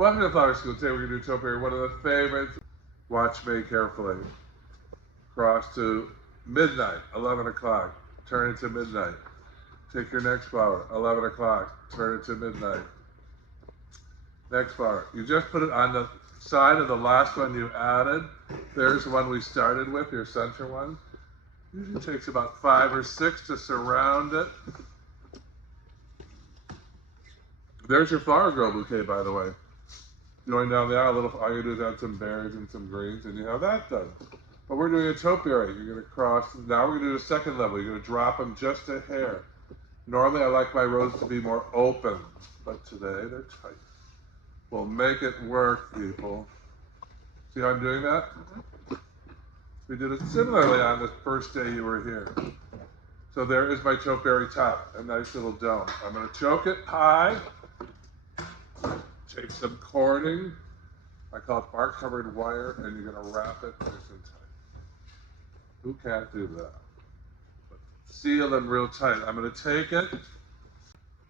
Welcome to Flower School. Today we're going to do topiary, one of the favorites. Watch me carefully. Cross to midnight, 11 o'clock. Turn it to midnight. Take your next flower, 11 o'clock. Turn it to midnight. Next flower. You just put it on the side of the last one you added. There's the one we started with, your center one. Usually takes about 5 or 6 to surround it. There's your flower girl bouquet, by the way. Going down the aisle, all you do is add some berries and some greens, and you have that done. But we're doing a topiary. You're going to cross. Now we're going to do the second level. You're going to drop them just a hair. Normally, I like my roses to be more open, but today they're tight. We'll make it work, people. See how I'm doing that? We did it similarly on the first day you were here. So there is my topiary top, a nice little dome. I'm going to choke it high. Take some cording, I call it bark-covered wire, and you're going to wrap it nice and tight. Who can't do that? But seal them real tight. I'm going to take it,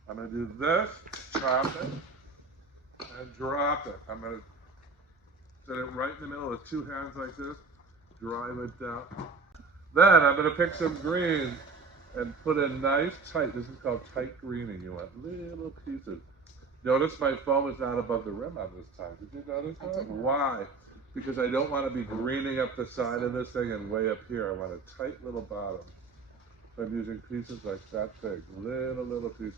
I'm going to do this, chop it, and drop it. I'm going to set it right in the middle with 2 hands like this, drive it down. Then I'm going to pick some green and put a nice tight, this is called tight greening. You want little pieces. Notice my foam is not above the rim on this time. Did you notice that? I did. Why? Because I don't want to be greening up the side of this thing and way up here. I want a tight little bottom. So I'm using pieces like that big, little pieces.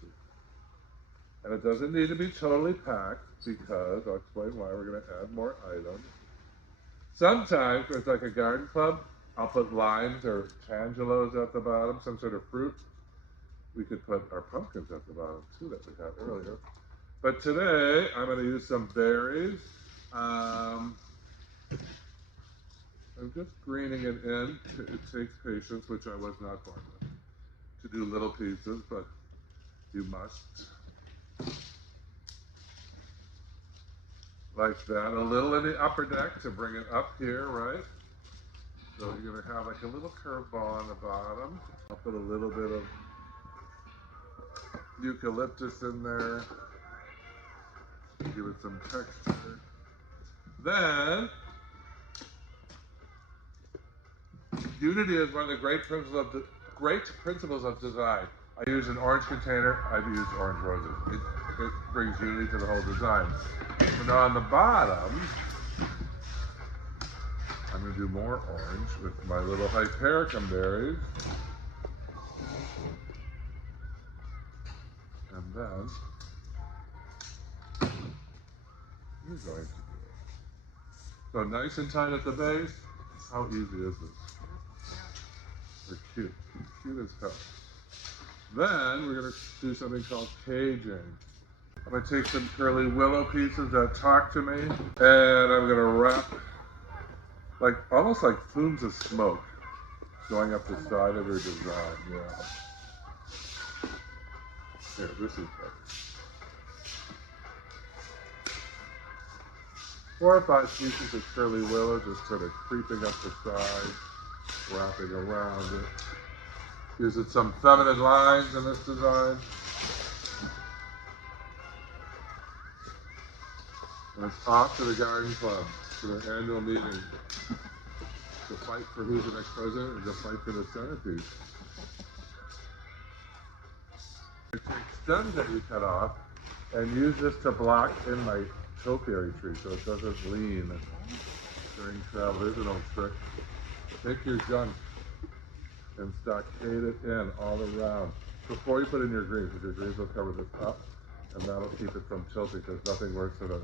And it doesn't need to be totally packed because, I'll explain why, we're going to add more items. Sometimes, if it's like a garden club, I'll put limes or tangelos at the bottom, some sort of fruit. We could put our pumpkins at the bottom too that we had earlier. But today, I'm going to use some berries. I'm just greening it in. It takes patience, which I was not born with, to do little pieces, but you must. Like that. A little in the upper deck to bring it up here, right? So you're going to have like a little curveball on the bottom. I'll put a little bit of eucalyptus in there. Give it some texture. Then, unity is one of the great principles of design. I use an orange container. I've used orange roses. It brings unity to the whole design. So now on the bottom, I'm going to do more orange with my little hypericum berries. And then, you're going to do it. So nice and tight at the base. How easy is this? They're cute. Cute as hell. Then we're going to do something called caging. I'm going to take some curly willow pieces that talk to me, and I'm going to wrap like almost like plumes of smoke going up the side of your design. Yeah. Here, this is better. 4 or 5 pieces of curly willow just sort of creeping up the side, wrapping around it. Using some feminine lines in this design. And it's off to the garden club for their annual meeting. The fight for who's the next president and the fight for the centerpiece. I take stems that you cut off and use this to block in my topiary tree so it doesn't lean during travel. There's an old trick. Take your junk and stockade it in all around before you put in your greens, because your greens will cover this up and that'll keep it from tilting. There's nothing worse than a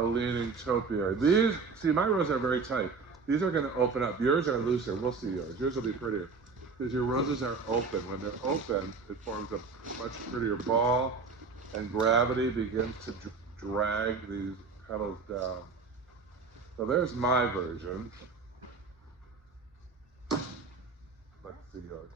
leaning topiary. These, see, my rows are very tight. These are going to open up. Yours are looser. We'll see yours. Yours will be prettier because your roses are open. When they're open, it forms a much prettier ball, and gravity begins to drag these petals down. So there's my version. Let's see yours.